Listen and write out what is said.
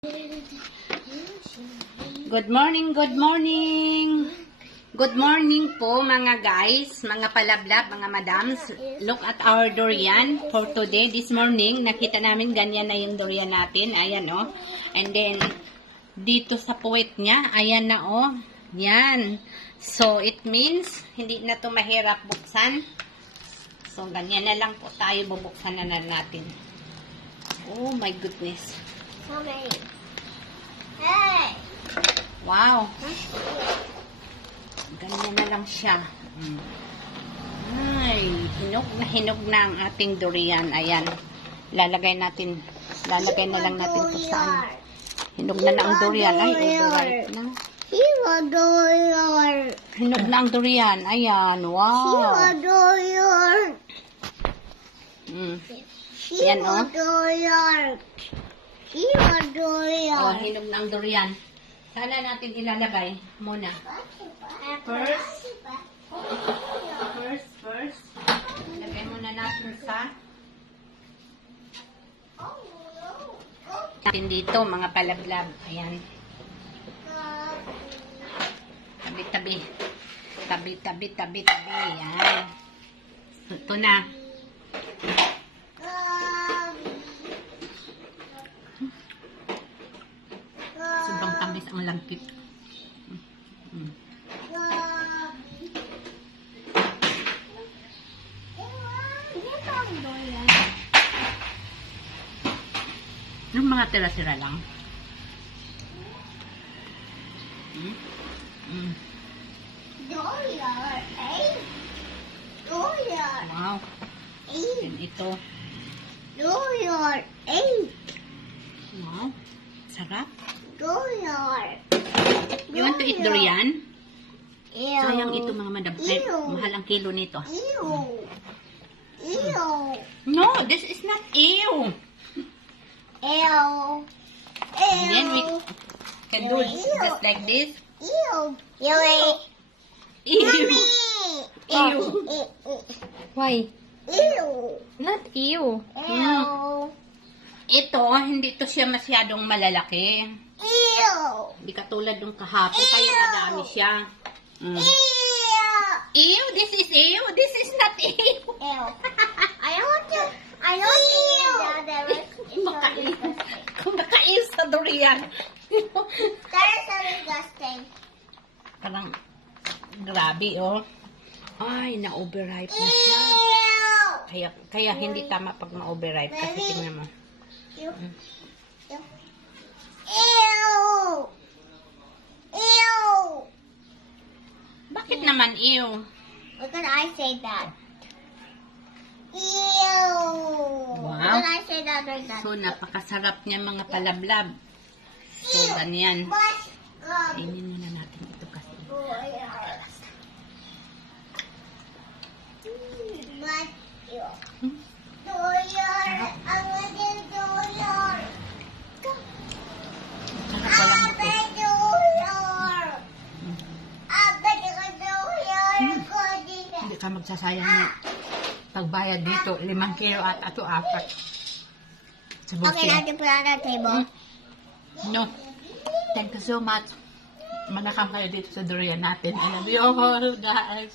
Good morning, good morning. Good morning po mga guys, mga palablab, mga madams. Look at our durian for today. This morning, nakita namin ganyan na yung durian natin. Ayan oh. And then, dito sa puwet niya, ayan na oh. Yan. So, it means, hindi na to mahirap buksan. So, ganyan na lang po tayo bubuksan na natin. Oh my goodness. How many? Hey! Wow. Ganyan na lang siya. Ay, hinog na ang ating durian. Ayan. Lalagay na lang natin ito sa ano. Hinog na ang durian. Ay, overripe na. Hinog na ang durian. Ayan. Wow. Yan, oh. Oh, hinog na ang durian. Sana natin ilalagay muna. First. Lagay muna natin sa natin dito, mga palablab. Ayan. Tabi. Ayan. Ito na. Sobrang tamis ang langkit. Yung mga tira-tira lang. Wow. And ito. Wow. Sarap. You want to eat durian? Sayang ito mga madam. Mahal ang kilo nito. No, this is not ew. And then we can do just like this. Ew. Why? Not ew. Ito, hindi to siya masyadong malalaki. Hindi katulad ng kahapon, kaya madami siya. Ew, this is ew. This is not ew. Kumakain sa durian. Parang grabe, oh. Ay, na-overripe na siya. Kaya hindi tama pag ma-overripe. Kasi tingnan mo. Bakit naman ew? What did I say that? Wow. What did I say that like that? So, napakasarap niya mga palablab. So, ganyan. Kainin muna natin ito kasi. Hindi ka magsasayang na pagbayad dito. 5 kilo at ato 4. Sa Okay, natin put on the table. No. Thank you so much. Manakam kayo dito sa durian natin. I love you all, guys.